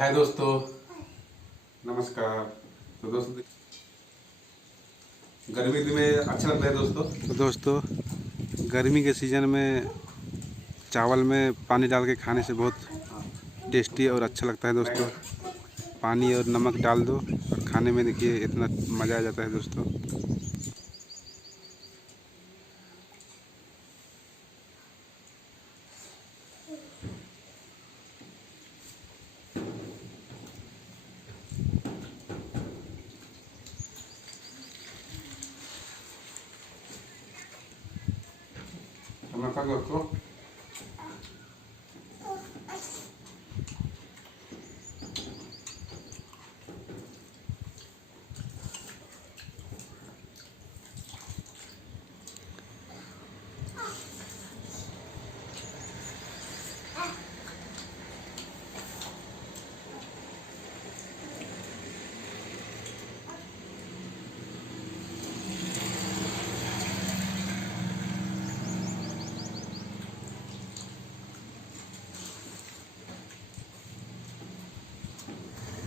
हाय दोस्तों, नमस्कार। तो दोस्तों गर्मी में अच्छा लगता है दोस्तों। तो दोस्तों गर्मी के सीज़न में चावल में पानी डाल के खाने से बहुत टेस्टी और अच्छा लगता है दोस्तों। पानी और नमक डाल दो और खाने में देखिए इतना मज़ा आ जाता है दोस्तों। नमक दोस्तों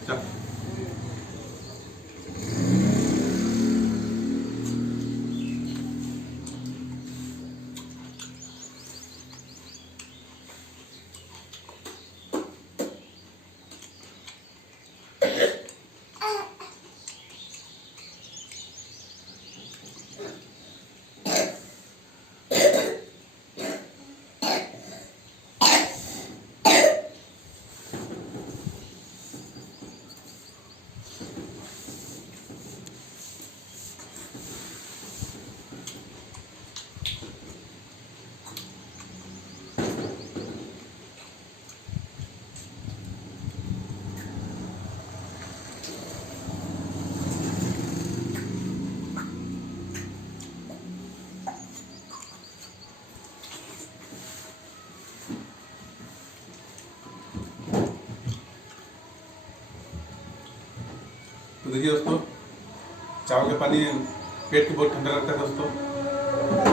चल। तो देखिए दोस्तों, चावल का पानी पेट को बहुत ठंडा लगता है दोस्तों।